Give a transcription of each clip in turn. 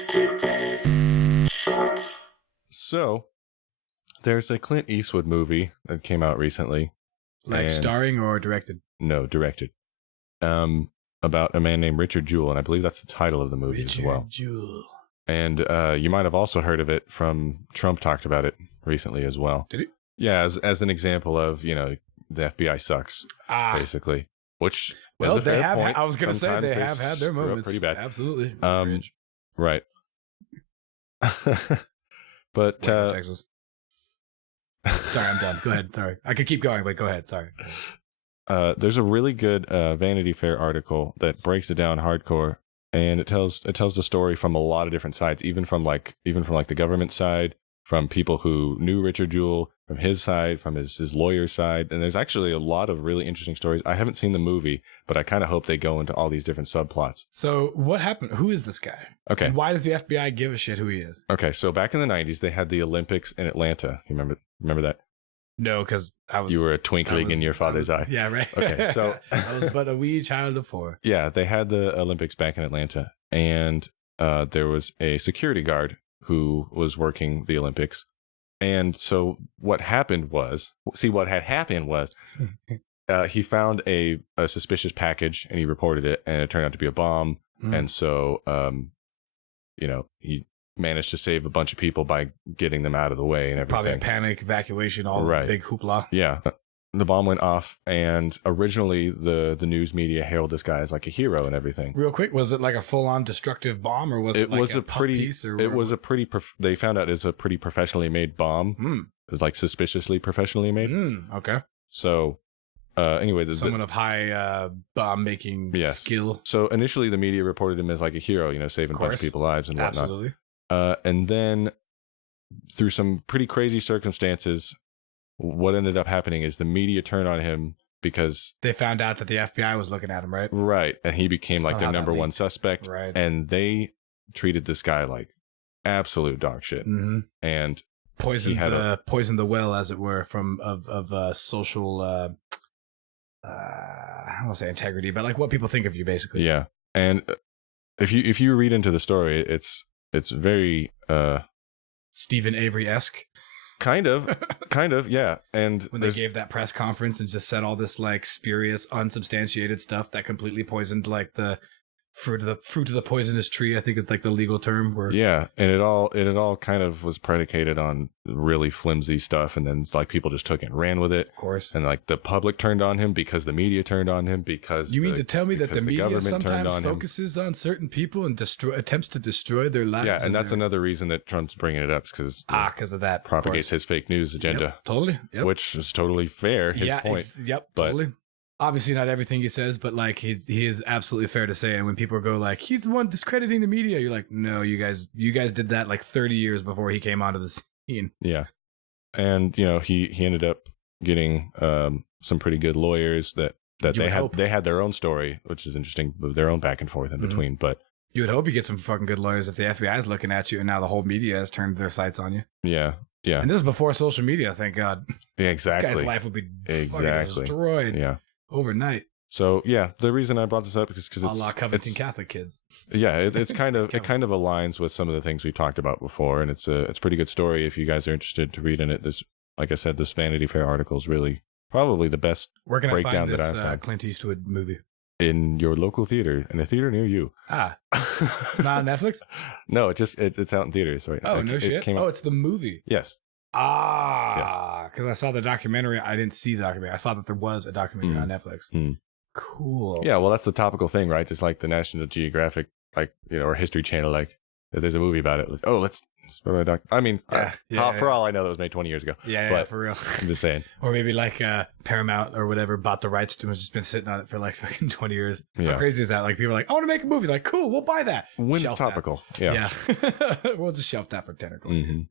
Yesterday's Shorts. So, there's a Clint Eastwood movie that came out recently. Like starring or directed? No, directed. About a man named Richard Jewell, and I believe that's the title of the movie as well. Richard Jewell. And you might have also heard of it from Trump talked about it recently as well. Did he? Yeah, as an example of, the FBI sucks, basically. Which was a fair point. I was going to say they have had their moments. Pretty bad. Absolutely. Right. But Texas. Sorry, I'm done. Go ahead. Sorry. I could keep going, but go ahead. Sorry. There's a really good Vanity Fair article that breaks it down hardcore, and it tells the story from a lot of different sides, even from the government side, from people who knew Richard Jewell, from his side, from his lawyer's side. And there's actually a lot of really interesting stories. I haven't seen the movie, but I kind of hope they go into all these different subplots. So what happened? Who is this guy? Okay. And why does the FBI give a shit who he is? Okay, so back in the 90s, they had the Olympics in Atlanta. You remember that? No, because you were a twinkling in your father's eye. Yeah, right. Okay, so I was but a wee child of 4. Yeah, they had the Olympics back in Atlanta, and there was a security guard who was working the Olympics. And so what had happened was he found a suspicious package, and he reported it, and it turned out to be a bomb. And so, he managed to save a bunch of people by getting them out of the way and everything. Probably a panic evacuation, all big hoopla. Yeah. The bomb went off, and originally the news media hailed this guy as like a hero and everything. Real quick, was it like a full-on destructive bomb, or was it like a puff piece? They found out it's a pretty professionally made bomb. It was like suspiciously professionally made. Okay. So anyway, someone of high bomb making skill. So initially the media reported him as like a hero, saving a bunch of people's lives and whatnot. Absolutely. And then through some pretty crazy circumstances, what ended up happening is the media turned on him because they found out that the FBI was looking at him, right? Right. And he became like their number one suspect. Right. And they treated this guy like absolute dog shit. And poisoned the well, as it were, of social I don't want to say integrity, but like what people think of you, basically. Yeah. And if you read into the story, it's very Stephen Avery-esque. Kind of, yeah. And when they gave that press conference and just said all this like spurious, unsubstantiated stuff that completely poisoned like the fruit of the poisonous tree, I think is like the legal term. Yeah, and it all kind of was predicated on really flimsy stuff, and then like people just took it and ran with it. Of course. And like the public turned on him because the media turned on him because you mean to tell me that the media sometimes focuses on certain people and attempts to destroy their lives? Yeah, and that's another reason that Trump's bringing it up, because because of that propagates his fake news agenda. Yep, totally. Yep. Which is totally fair. His point. Totally. Obviously not everything he says, but like he is absolutely fair to say. And when people go like, he's the one discrediting the media, you're like, no, you guys did that like 30 years before he came onto the scene. Yeah. And he ended up getting some pretty good lawyers that they had their own story, which is interesting, their own back and forth in between. But you would hope you get some fucking good lawyers if the FBI is looking at you and now the whole media has turned their sights on you. Yeah. Yeah. And this is before social media, thank God. Yeah, exactly. This guy's life would be fucking destroyed. Yeah. Overnight. So yeah, the reason I brought this up is because it's Covington Catholic kids. Yeah, it's kind of it kind of aligns with some of the things we've talked about before, and it's a pretty good story if you guys are interested to read in it. This, like I said, this Vanity Fair article is really probably the best breakdown that I've found. Clint Eastwood movie in your local theater, in a theater near you. It's not on Netflix. No, it's out in theaters right now. Oh no shit! It's the movie. Yes. Because I saw the documentary. I didn't see the documentary. I saw that there was a documentary on Netflix. Cool. Yeah, well, that's the topical thing, right? Just like the National Geographic, like, or History Channel, like, if there's a movie about it, let's I mean, for all I know, that was made 20 years ago. Yeah, for real. I'm just saying. Or maybe like Paramount or whatever bought the rights to it and has just been sitting on it for like fucking 20 years. Yeah. How crazy is that? Like, people are like, I want to make a movie. Like, cool, we'll buy that. When it's topical. Yeah. We'll just shelf that for 10 or 20 years.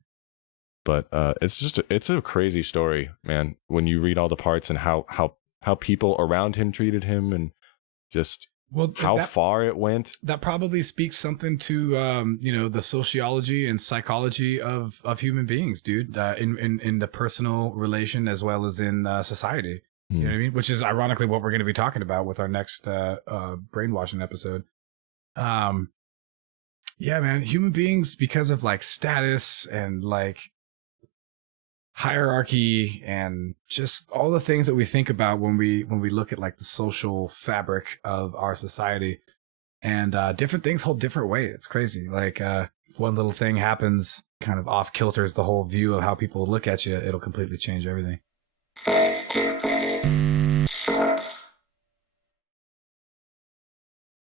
But it's a crazy story, man. When you read all the parts and how people around him treated him and just how far it went. That probably speaks something to the sociology and psychology of human beings, dude. In the personal relation as well as in society. You know what I mean? Which is ironically what we're going to be talking about with our next brainwashing episode. Yeah, man. Human beings, because of like status and like hierarchy and just all the things that we think about when we look at like the social fabric of our society, and different things hold different weight. It's crazy. Like if one little thing happens, kind of off kilters the whole view of how people look at you, it'll completely change everything. Face to face, shots